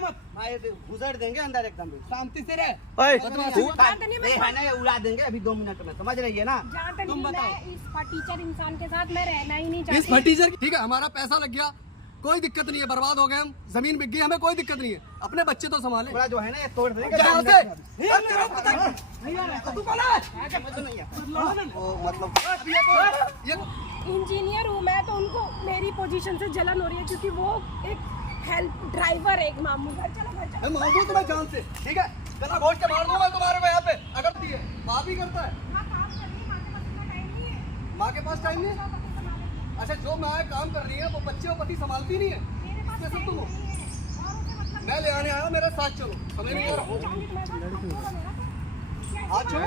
घुसड़ देंगे अंदर एकदम शांति से रहे। उड़ा देंगे अभी 2 मिनट में, समझ रही है ना। तुम बताओ, इस फटीचर इंसान के साथ मैं रहना ही नहीं चाहती। इस फटीचर ठीक है, हमारा पैसा लग गया, कोई दिक्कत नहीं है, बर्बाद हो गए हम, जमीन बिक गई, हमें कोई दिक्कत नहीं है, अपने बच्चे तो संभाले। थोड़ा जो है ना ये तोड़ देंगे। इंजीनियर हूँ मैं, तो उनको मेरी पोजीशन से जलन हो रही है, क्योंकि वो एक हेल्प ड्राइवर है, एक मामू। घर चलो घर चलो। मैं मार दूं तुम्हें जान से, ठीक है, गला घोट के मार दूंगा तुम्हारे को यहाँ पे। अगर दिए माँ भी करता है, माँ के पास टाइम नहीं है। अच्छा, जो माँ काम कर रही है वो बच्चे और पति संभालती नहीं है, कैसे तुम हो? मैं ले आने आया, मेरे साथ चलो, समझ नहीं आ रहा। हाथ छोड़ो।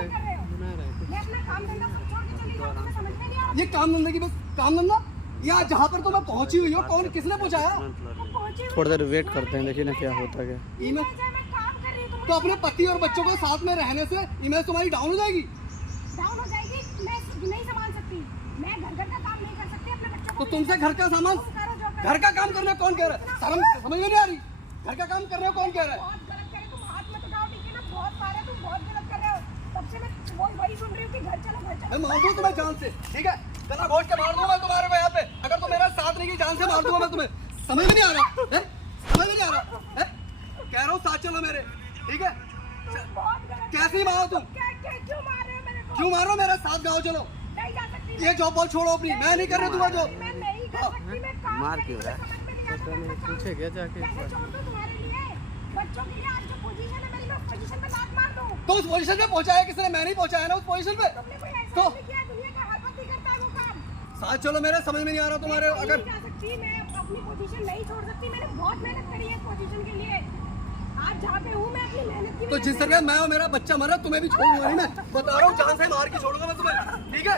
ये काम धंधे की बस काम धंधा, यहाँ जहाँ पर तो मैं पहुँची हुई हूँ, कौन किसने पहुँचाया? थोड़ी देर वेट करते हैं, देखिए ना क्या होता है। तो अपने पति और बच्चों को साथ में रहने से इमेज तुम्हारी डाउन हो जाएगी। डाउन हो जाएगी, मैं नहीं संभाल सकती, मैं घर का काम नहीं कर सकती, अपने बच्चों को। तो तुमसे घर का सामान, घर का काम करने कौन कह रहा है? शर्म समझ में नहीं आ रही? घर का काम कर रहे हो कौन कह रहा है? बहुत गलत करे तुम, हाथ मत उठाओ, ठीक है ना? बहुत मारे तुम, बहुत गलत कर रहे हो। तब से मैं वही सुन रही हूँ कि घर चलो घर चलो। मैं मार दूं तुम्हें जान से, ठीक है, गला घोट के मार दूंगा तुम्हारे को यहाँ पे। अगर तुम मेरा साथ नहीं की, जान से मार दूंगा मैं तुम्हें। समझ में नहीं आ रहा है? समझ में नहीं आ रहा है? कह रहा हूँ साथ चलो मेरे, ठीक है। कैसी मारो तुम? क्यों मार रहे हो मेरे को? क्यों मारो? मेरा साथ गाओ चलो। नहीं जा सकती। ये जॉब बॉल छोड़ो अपनी, मैं नहीं कर रही तुम्हारा जॉब। मैं नहीं कर सकती, मैं काम मार क्यों रहा है? पूछे क्या जाके कैसे छोड़ दूं तुम्हारे लिए? बच्चों के लिए आज जो पोजीशन है मेरी, मैं उस पोजीशन पे लात मार दूं। तो उस पोजीशन पे पहुंचाया किसने? मैं नहीं पहुंचाया ना उस पोजीशन पे। तुमने कोई तो ऐसा नहीं किया, दुनिया का हर पति करता है वो काम। साथ चलो मेरे, समझ में नहीं आ रहा तुम्हारे। मैं अगर नहीं जा सकती, मैं अपनी पोजीशन नहीं छोड़ सकती, मैंने बहुत मेहनत करी है इस पोजीशन के लिए। आज जहाँ पे हूँ मैं अपनी मेहनत की तो वजह जिस से- तरह मैं और मेरा बच्चा मरा, तुम्हें भी छोड़ूंगा नहीं मैं, बता रहा हूँ, जान से मार के छोड़ूंगा मैं तुम्हें, ठीक है।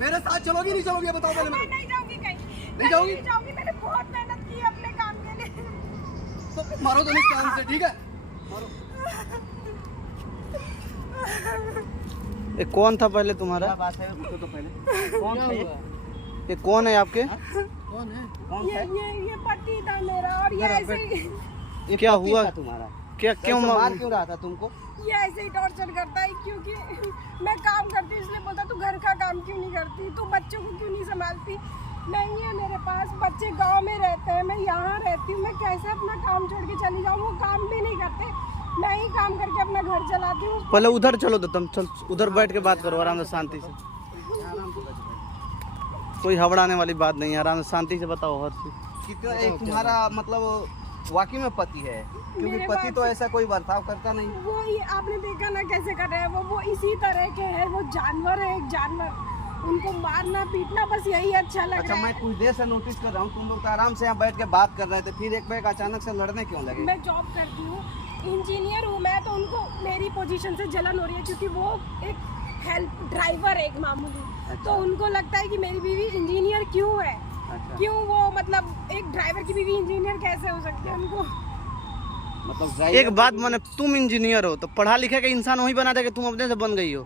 मेरे साथ चलोगी नहीं चलोगी, ये बताओ पहले मैं मुझे। नहीं जाऊंगी कहीं, नहीं जाओगी? नहीं जाऊंगी, मैंने बहुत मेहनत की है अपने काम के लिए। तो मारो तुम इस काम से, ठीक है, मारो। ये कौन था पहले तुम्हारा? क्या बात है? पूछो तो पहले कौन है? ये कौन है आपके? कौन है? ये पति था मेरा, और ये ऐसे ही ये क्या पति हुआ? था तुम्हारा? क्या क्यों मार क्यों रहा था तुमको? ये ऐसे ही टॉर्चर करता है, क्योंकि मैं काम करती हूँ इसलिए बोलता तू घर का काम क्यों नहीं करती, तू बच्चों को क्यों नहीं संभालती। नहीं है मेरे पास बच्चे, गांव में रहते हैं, मैं यहाँ रहती हूँ, मैं कैसे अपना काम छोड़ के चली जाऊँ? वो काम भी नहीं करते, मैं ही काम करके अपना घर चलाती हूँ। पहले उधर चलो, तो तुम चल उधर बैठ के बात करो आराम से, शांति से। कोई हबड़ाने वाली बात नहीं है, आराम से शांति से बताओ हर चीज। कितना एक तुम्हारा मतलब वाकई में पति है? क्योंकि मेरे पति पास- तो ऐसा कोई बर्ताव करता नहीं। वो ये आपने देखा ना कैसे कर रहे हैं, वो इसी तरह के हैं, वो जानवर है, एक जानवर। उनको मारना पीटना बस यही अच्छा लग अच्छा, रहा मैं है। कुछ देर से नोटिस कर रहा हूँ, तुम लोग तो आराम से यहाँ बैठ के बात कर रहे थे, फिर एक बैग अचानक से लड़ने क्यों लगे? मैं जॉब करती हूँ, इंजीनियर हूँ मैं, तो उनको मेरी पोजीशन से जलन हो रही है, क्योंकि वो एक हेल्प ड्राइवर है, एक मामूली। अच्छा। तो उनको लगता है कि मेरी बीवी इंजीनियर क्यों है। अच्छा। क्यों वो, मतलब एक ड्राइवर की बीवी इंजीनियर कैसे हो सकती है? उनको मतलब एक बात माने, तुम इंजीनियर हो तो पढ़ा लिखा के इंसान वही बना दे कि तुम अपने से बन गई हो।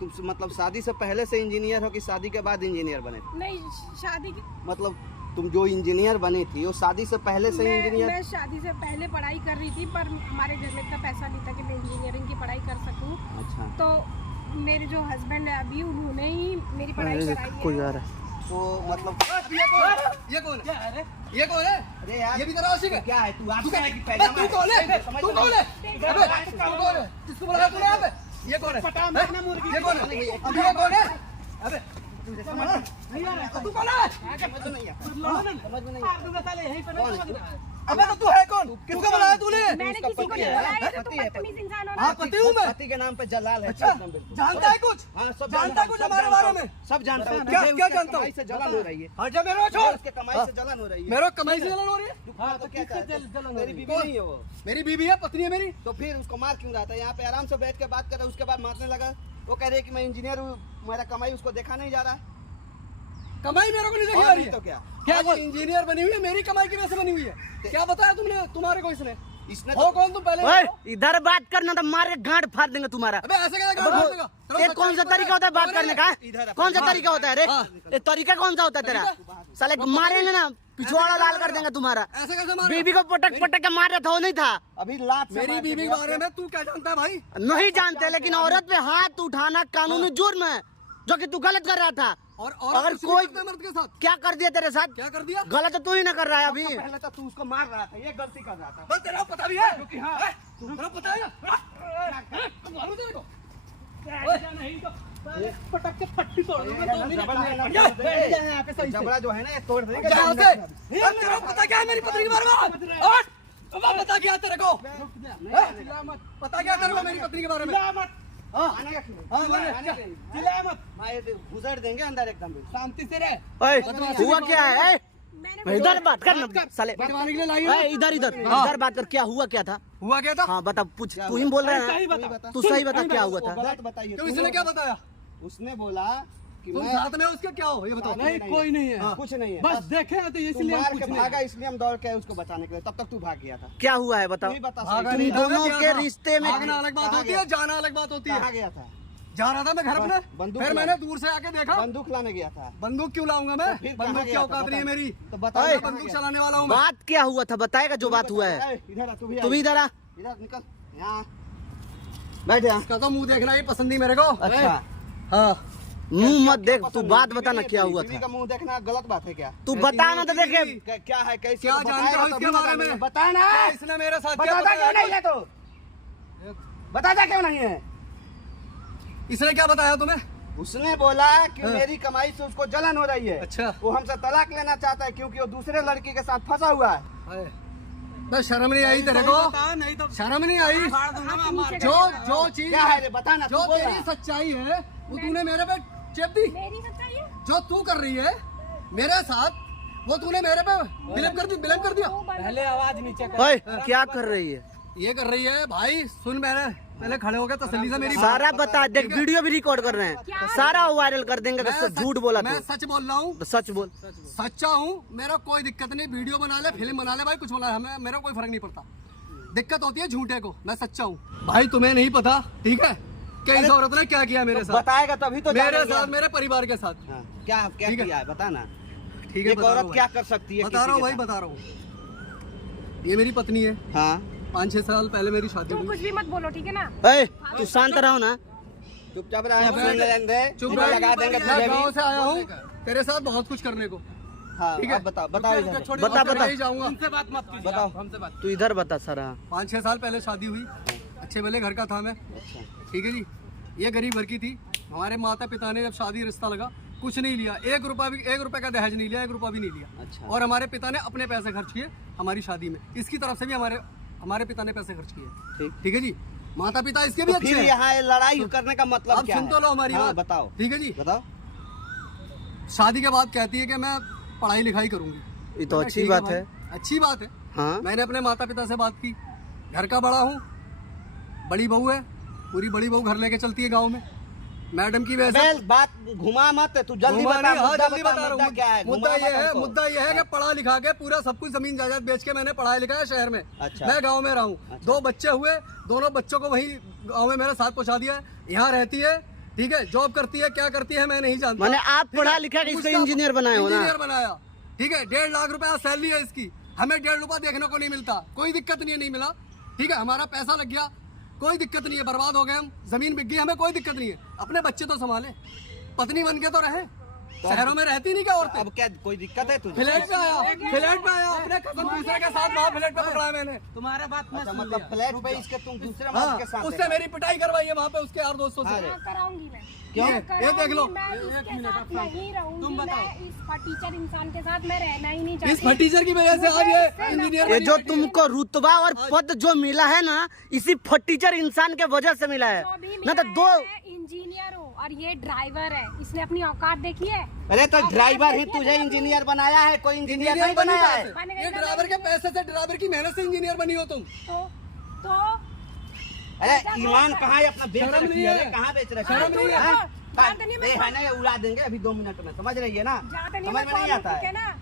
तुम मतलब शादी से पहले से इंजीनियर हो कि शादी के बाद इंजीनियर बने थे? नहीं, शादी की मतलब तुम जो इंजीनियर बनी थी वो शादी से पहले से इंजीनियर? मैं शादी से पहले पढ़ाई कर रही थी, पर हमारे घर में इतना पैसा नहीं था कि मैं इंजीनियरिंग की पढ़ाई कर सकूं। अच्छा। तो मेरे जो हस्बैंड है अभी, उन्होंने ही मेरी पढ़ाई कराई है। कोई आ रहा है। तो मतलब ये कौन है? ये कौन है? ये कौन है? अरे यार, ये भी तेरा आशिक है? क्या है तू? आप तू क्या है कि तू पैजामा कौन है? समझ तू रहा कौन हूँ। है? अबे तू कौन है? किसको बुलाया तूने यहाँ पे? ये कौन है? ये कौन है? अभी ये कौन है? अबे तू कौन है? समझ में नहीं आता। समझ में नहीं आता। कौन है तू? अबे तो तू है कौन? किसको बुलाया तूने? मैंने किसी को नहीं बुलाया, ये तो तुम बदतमीज इंसान हो ना। हाँ, पति हूँ मैं। पति के नाम पे जलाल है। अच्छा, एकदम बिल्कुल। जानता है कुछ? हाँ, सब जानता है कुछ सब हमारे जानता बारे हूँ। में? सब जानता हूँ। क्या तुझे क्या उसके जानता हूँ? कमाई से जलन हो रही है। हाँ, जब मेरा छोड़। उसके कमाई से जलन हो रही है। मेरा कमाई से जलन हो रही है? हाँ, तो क्या कहते हैं? मेरी बीवी नहीं है वो। मेरी बीवी है, पत्नी है मेरी। तो फिर उसको मार क्यों रहा था? यहाँ पे आराम से बैठ के बात कर रहे, उसके बाद मारने लगा। वो कह रहे हैं कि मैं इंजीनियर हूँ, मेरा कमाई उसको देखा नहीं जा रहा है। कमाई मेरे को नहीं देखी और जा रही नहीं है। तो क्या? क्या वो इंजीनियर बनी हुई है? मेरी कमाई की वजह से बनी हुई है? क्या बताया तुमने तुम्हारे को इसने? इसने हो कौन तुम पहले? ओए, इधर बात करना तो मार के गांड फाड़ देंगे तुम्हारा। अबे ऐसे कैसे गाड़ मार देगा? ये कौन सा तरीका होता है बात करने का? इधर कौन सा तरीका होता है रे? हाँ। ये तरीका कौन सा होता है तेरा? तू बाहर साले मारेंगे ना, पिछवाड़ा लाल कर देंगे तुम्हारा। ऐसे कैसे मारे? बीबी को पटक पटक के मार रहा था, वो नहीं था? अभी लात से मेरी मार के बीवी के गया। बारे में तू क्या जानता है भाई? नहीं जानते, लेकिन औरत पे हाथ उठाना कानूनी जुर्म है, जो कि तू गलत कर रहा था। और अगर कुछ नहीं कोई करते मर्द के साथ? क्या कर दिया तेरे साथ? क्या कर दिया? गलत तो तू ही ना कर रहा है अभी। पहले तो तू उसको मार रहा था, ये गलती कर रहा था। बस तेरा पता भी है? क्योंकि हाँ, हैं? तेरा पता है? मालूम तेरे को? पटक के पट्टी तोड़ दूंगा, 2 मिनट जबड़ा जो है ना ये तोड़ देंगे। यहाँ से तेरा पता क्या है मेरी पत्नी के बारे में? और पता क्या है तेरे को? पता क्या है तेरे को मेरी पत्नी के बारे में? आने का क्यों? हाँ, बोले। आने का नहीं। मैं ये घुसड़ देंगे अंदर एकदम शांति से रह। ओए, हुआ क्या है? मैंने इधर बात कर ना साले। बटवाने के लिए लाई ओए, इधर इधर इधर बात कर, क्या हुआ क्या था? हुआ क्या था? हाँ बता, पूछ, तू ही बोल रहा है ना, तू सही बता क्या हुआ था? गलत बताइए। तो इसने क्या बताया? उसने बोला कि तुम मैं साथ में उसके क्या हो ये बताओ? कोई नहीं है, कुछ नहीं है। बस देखे तो तू इसलिए मार के भागा, इसलिए हम दौड़ के आए उसको बचाने के लिए। तब तक तू भाग गया था। क्या हुआ है तू बताओ? ही बता भागा सही। नहीं तुम था, दोनों क्या के था? रिश्ते में भागना अलग बात कहाँ होती गया? है, जाना अलग बात होती कहाँ है। गया था? जा रहा था मैं घर अपने, बंदूक फिर ला। मैंने दूर से आके देखा। बंदूक लाने गया था। बंदूक क्यों लाऊंगा मैं? फिर कहाँ बंदूक की गया था? औकात नहीं है बता। मेरी। तो बता, मैं कहाँ बंदूक गया? चलाने वाला हूँ मैं। बात क्या हुआ था? बताएगा जो बात हुआ है। इधर आ, तू भी तू भी इधर आ। इधर निकल, यहाँ बैठ यहाँ। इसका तो मुंह देखना ही पसंद नहीं मेरे को। अच्छा, हाँ, मुंह मत देख, तू पसंद बात नहीं? बता ना क्या हुआ बीवी था? का मुंह देखना गलत बात है क्या? तू बता ना तो देखे। क्या है, कैसे क्या तो जानता बताएगा हो तभी इसके बारे बताएंगे। में? बता ना, क्या इसने मेरे साथ क्या बताता क्यों नहीं बताया? है तो? बताता क्यों नहीं है? इसने क्या बताया तुम्हें? उसने बोला कि हाँ। मेरी कमाई से उसको जलन हो रही है। अच्छा। वो हमसे तलाक लेना चाहता है क्योंकि वो दूसरे लड़की के साथ फंसा हुआ है। हाय। मैं शर्म नहीं आई तेरे को? नहीं तो शर्म नहीं आई? फाड़ दूंगा मैं, मार जो जो चीज क्या है रे, बता ना, जो तू बोल तेरी रहा। सच्चाई है वो तूने मेरे पे चेप दी। मेरी सच्चाई है। जो तू कर रही है मेरे साथ वो तूने मेरे पे बिलेम कर दिया। पहले आवाज नीचे कर। ओए, क्या कर रही है? ये कर रही है भाई, सुन मेरे पहले खड़े हो गए तसल्ली से मेरी बात। सारा बता, देख वीडियो भी रिकॉर्ड कर रहे हैं, सारा वायरल कर देंगे। मैं तो झूठ बोला मैं तू, सच बोल रहा हूँ, तो सच बोल। सच्चा हूँ। मेरा कोई दिक्कत नहीं, वीडियो बना ले, फिल्म बना ले भाई, कुछ बना ले, हमें मेरा कोई फर्क नहीं पड़ता। दिक्कत होती है झूठे को। मैं सच्चा हूँ भाई, तुम्हें नहीं पता, ठीक है, कि इस औरत ने क्या किया मेरे साथ, बताएगा तभी तो मेरे जानेंगे। साथ, मेरे परिवार के साथ। हाँ, क्या क्या ठीक है। किया है, बता ना। ठीक है, एक बता रहा औरत हूँ क्या भाई। कर सकती है? बता रहा हूँ भाई, बता रहा हूँ। ये मेरी पत्नी है। हाँ, 5-6 साल पहले मेरी शादी तुम हुई। कुछ भी मत बोलो, ठीक है ना? ए, तू शांत रहो ना। चुपचाप रहा, फोन लेंगे, चुप इधर लगा देंगे मैं तुझे गाँव भी। से आया हूँ तेरे साथ बहुत कुछ करने को। हाँ, ठीक है। अब बताओ, बताओ इधर। बता बता, ही जाऊंगा। हमसे बात मत कीजिए, बताओ। आप हमसे बात। तू इधर बता सारा। 5-6 साल पहले शादी हुई, अच्छे भले घर का था मैं, अच्छा, ठीक है जी। ये गरीब घर की थी। हमारे माता पिता ने जब शादी रिश्ता लगा कुछ नहीं लिया, 1 रुपए का दहेज नहीं लिया, 1 रुपया भी नहीं लिया। अच्छा। और हमारे पिता ने अपने पैसे खर्च किए हमारी शादी में। इसकी तरफ से भी हमारे पिता ने पैसे खर्च किए। ठीक। ठीक है जी। माता पिता इसके भी तो अच्छे फिर हैं। यहाँ ये लड़ाई करने का मतलब अब क्या है? सुन तो लो हमारी हाँ, बात। बताओ, ठीक है जी। बताओ। शादी के बाद कहती है कि मैं पढ़ाई लिखाई करूंगी। ये तो मैं अच्छी ठीक बात भाई, है। अच्छी बात है। हाँ, मैंने अपने माता पिता से बात की, घर का बड़ा हूँ, बड़ी बहू है, पूरी बड़ी बहू घर लेके चलती है गांव में। मैडम की वजह से बेल, बात घुमा मत, तू जल्दी घुमा बता। नहीं, हाँ, मुद्दा जल्दी बता, बता रहा मुद्दा हूँ। क्या है? मुद्दा घुमा ये मत है, हमको। मुद्दा ये है कि पढ़ा लिखा के पूरा सब कुछ जमीन जायदाद बेच के मैंने पढ़ाई लिखाया शहर में। अच्छा। मैं गांव में रहा हूँ। अच्छा। 2 बच्चे हुए, दोनों बच्चों को वही गांव में मेरे साथ पहुंचा दिया है। यहाँ रहती है, ठीक है, जॉब करती है, क्या करती है मैं नहीं जानता। मैंने आप पढ़ा लिखा के इसको इंजीनियर बनाए हो ना? इंजीनियर बनाया, ठीक है। 1.5 लाख रुपया सैलरी है इसकी, हमें 1.5 रुपया देखने को नहीं मिलता। कोई दिक्कत नहीं है, नहीं मिला, ठीक है। हमारा पैसा लग गया, कोई दिक्कत नहीं है, बर्बाद हो गए हम, जमीन बिक गई, हमें कोई दिक्कत नहीं है। अपने बच्चे तो संभाले, पत्नी बन के तो रहे। शहरों में रहती नहीं क्या औरतें? अब क्या कोई दिक्कत है तुझे? फ्लैट पे आया, अपने कजन दूसरे के साथ वहाँ फ्लैट पे पकड़ा मैंने। तुम्हारा बात मैं अच्छा, सुन मतलब लिया। फ्लैट पे इसके तुम दूसरे हाँ, मर्द के साथ उससे मेरी पिटाई करवाई है वहाँ पे उसके यार दोस्तों से। अरे। हाँ, कराऊंगी मैं। क्यों? मैं ये देख लो। कराऊंगी, मैं इसके साथ नहीं रहूंगी। तुम बताओ। मैं इस फटीचर इंसान के साथ मैं रहना ही नहीं इस चाहती। फटीचर की वजह से आज ये इंजीनियर ये जो तुमको रुतबा और पद जो मिला है ना, इसी फटीचर इंसान के वजह से मिला है। जो भी ना तो मिला दो है, मैं इंजीनियर हूँ और ये ड्राइवर है। इसने अपनी औकात देखी है? अरे तो ड्राइवर ही तुझे इंजीनियर बनाया है, कोई इंजीनियर नहीं बनाया है। ये ड्राइवर के पैसे से, ड्राइवर की मेहनत से इंजीनियर बनी हो तुम। तो अरे ईमान कहाँ है अपना? बेच शर्म रखी नहीं है, है। अरे कहाँ बेच रखी शर्म नहीं है। हाँ? जानते नहीं, मैं ये है ना, ये उड़ा देंगे अभी 2 मिनट में, समझ रही है ना? जाते नहीं, समझ मैं में नहीं आता ठीक है है। ना?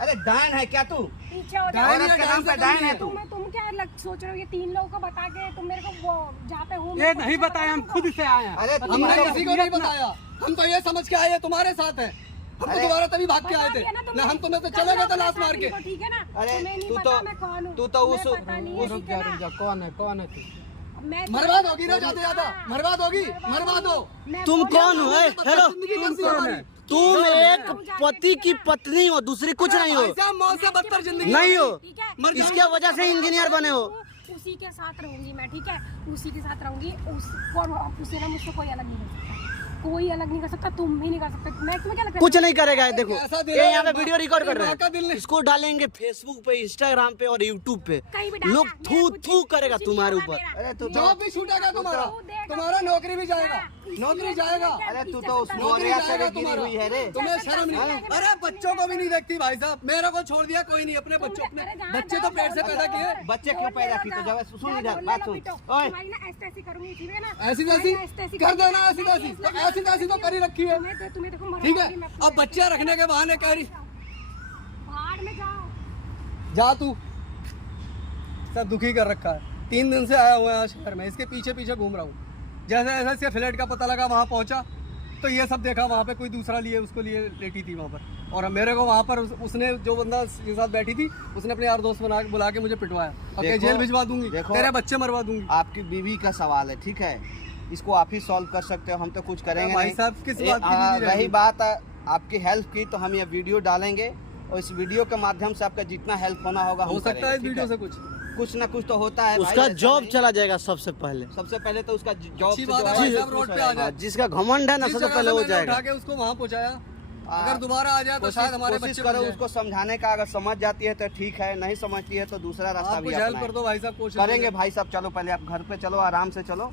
अरे डायन है क्या तू? पीछे हो डायन जाओ। है, औरत के नाम पे डायन डायन है तू। तुम क्या सोच रहे हो? ये 3 लोगों को बता के तुम मेरे को वो जहाँ पे हूँ ये नहीं बताया, हम खुद से आए हैं। अरे हमने किसी को नहीं बताया, हम तो ये समझ के आए हैं तुम्हारे साथ है। हम अरे, दोबारा तभी भाग के आए थे बता दिया ना तुमने। ना, हम तुम्हें तो कल चले गए थे अपना लात मार के। साथी को, ठीक है ना? अरे, तुम्हें नहीं तू पता तो- मैं कौन हूँ। तू तो तुम्हें उस- पता नहीं है, रुक ठीक है जा ना? रुक जा, कौन है तू? मैं बर्बाद होगी ना जाते जाता, बर्बाद होगी, बर्बाद हो। मैं तुम बोल- कौन हो? ए, हेलो, जिंदगी कैसी है हमारी? तुम एक पति की पत्नी हो, दूसरी कुछ नहीं हो। भाई साहब, मौत से बदतर जिंदगी नहीं हो। ठीक है? मर जाओ। इसके वजह से इंजीनियर बने हो। उसी के साथ रहूंगी मैं, ठीक है? उसी के साथ रहूंगी। उसे ना मुझसे कोई अलग नहीं कर सकता, कोई अलग नहीं कर सकता, तुम भी नहीं कर सकते। मैं तुम्हें क्या लगता है? कुछ नहीं करेगा ये, देखो ऐसा दिल ये है, यहाँ पे माँ- वीडियो रिकॉर्ड कर रहे माँ का दिल हैं, नहीं। इसको डालेंगे फेसबुक पे, इंस्टाग्राम पे और यूट्यूब पे। कहीं भी डालना, लोग मेरा थू कुछ- थू करेगा कुछ नहीं तुम्हारे होगा ऊपर। मेरा। अरे तू जॉब भी छूटेगा तुम्हारा, तू देगा। तुम्हारा नौकरी भी जाएगा, नौकरी जाएगा। अरे तू तो उस नौकरी नौरिया से जाएगा भी गिरी तुम्हारा। हुई है रे। तुम्हें शर्म नहीं? अरे बच्चों को भी नहीं देखती भाई साहब, मेरे को छोड़ दिया कोई नहीं, अपने बच्चों, अपने बच्चे तो पेट से पैदा किए। बच्चे क्यों पैदा की? तो जब सुन इधर बात सुन। ओए, ऐसी तैसी कर देना, ऐसी तैसी तो ऐसी तैसी तो करी रखी है, ठीक है? अब बच्चे रखने के बहाने कह रही बाहर में जाओ। जा तू, सब दुखी कर रखा है। 3 दिन से आया हुआ है यहाँ शहर में, इसके पीछे पीछे घूम रहा हूँ। जैसे जैसे इसके फ्लैट का पता लगा, वहाँ पहुँचा तो ये सब देखा, वहाँ पे कोई दूसरा लिए उसको लिए लेटी थी वहाँ पर। और मेरे को वहाँ पर उसने, जो बंदा के साथ बैठी थी, उसने अपने यार दोस्त बुला के मुझे पिटवाया और कहा, देखो, जेल भिजवा दूंगी, देखो, तेरे बच्चे मरवा दूंगी। आपकी बीवी का सवाल है, ठीक है? इसको आप ही सॉल्व कर सकते हो, हम तो कुछ करेंगे भाई नहीं। साहब, किस बात की बीवी रही रहेगी? बात आपकी हेल्प की, तो हम ये वीडियो डालेंगे और इस वीडियो के माध्यम से आपका जितना हेल्प होना होगा हम हो सकता है इस करेंगे, वीडियो ठीक से कुछ कुछ ना कुछ तो होता है भाई, उसका ऐसा जॉब नहीं। चला जाएगा सबसे पहले। सबसे पहले तो उसका जॉब अच्छी से बात जो है है भाई वो साहब, रोड खुश पे हो आ जाएगा। जाए। जिसका घमंड है ना, जिस सबसे जगह पहले से हो मैंने जाएगा। उठा के उसको वहाँ पहुँचाया, अगर दोबारा आ जाए तो शायद हमारे कोशिश बच्चे करो बन जाएं। उसको समझाने का, अगर समझ जाती है तो ठीक है, नहीं समझती है तो दूसरा रास्ता आप भी कुछ हेल्प कर अपनाएं। दो भाई साहब, कोशिश करेंगे भाई साहब। चलो पहले आप घर पे चलो, आराम से चलो।